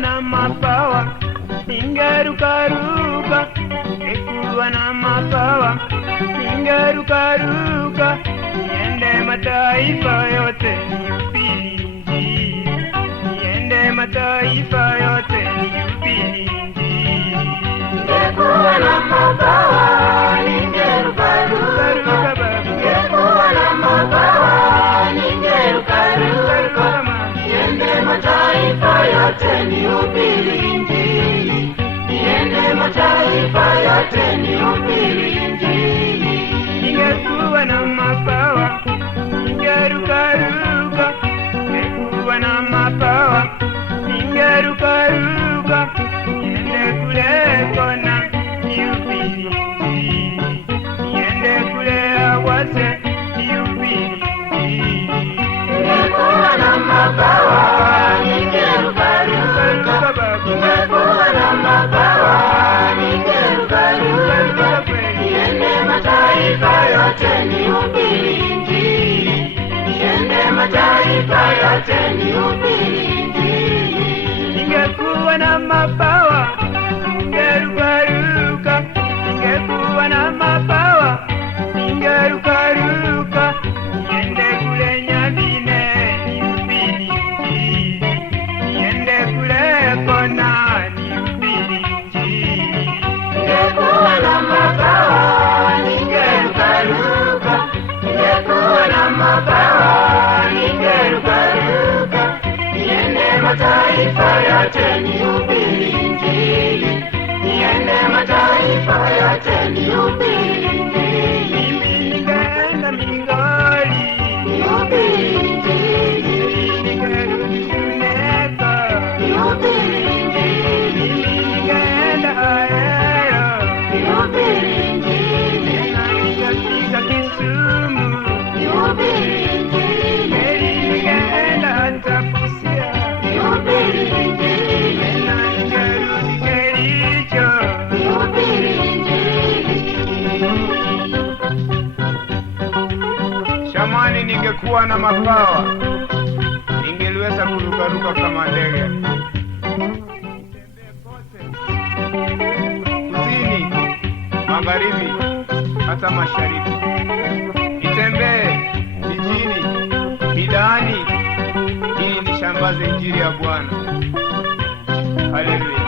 Ningekuwa na mabawa ningerukaruka, ningekuwa na mabawa ningerukaruka, niende mataifa yote nihubiri Injili, niende mataifa yote nihubiri Injili. Ningekuwa na mabawa ningerukaruka, ningekuwa na mabawa ningerukaruka, niende mataifa yote nihubiri Injili, niende mataifa yote nihubiri Injili. Ningekuwa na mabawa ningerukaruka, ningekuwa na mabawa ningerukaruka, niende kule kona nihubiri Injili, niende kule Awase nihubiri Injili. Ningekuwa na mabawa ningerukaruka, ningekuwa na mabawa ningerukaruka, niende mataifa yote nihubiri Injili, niende mataifa yote nihubiri Injili. Ningekuwa na mabawa ningerukaruka, ningekuwa na mabawa ningerukaruka, niende kule Nyabine nihubiri Injili, niende kule kona nihubiri Injili. Ningekuwa na mabawa ningerukaruka, ningekuwa na mabawa ningerukaruka, niende mataifa yote nihubiri Injili, niende mataifa yote nihubiri Injili. Ningeenda Migori Nihubiri Injili, ningerudi Suneka, nihubiri Injili, ningeenda Ahero, nihubiri Injili, na ningefika Kisumu, nihubiri Injili, ningeenda hata Busia, nihubiri Injili, na ningerudi Kericho. nihubiri Injili. Shamani, ningekuwa na mabawa ningeliweza kurukaruka kama ndege, nitembee kote, kusini, magharibi, hata mashariki, nitembee vijijini, mitaani, ili nishambaze Injili ya Bwana. Haleluya.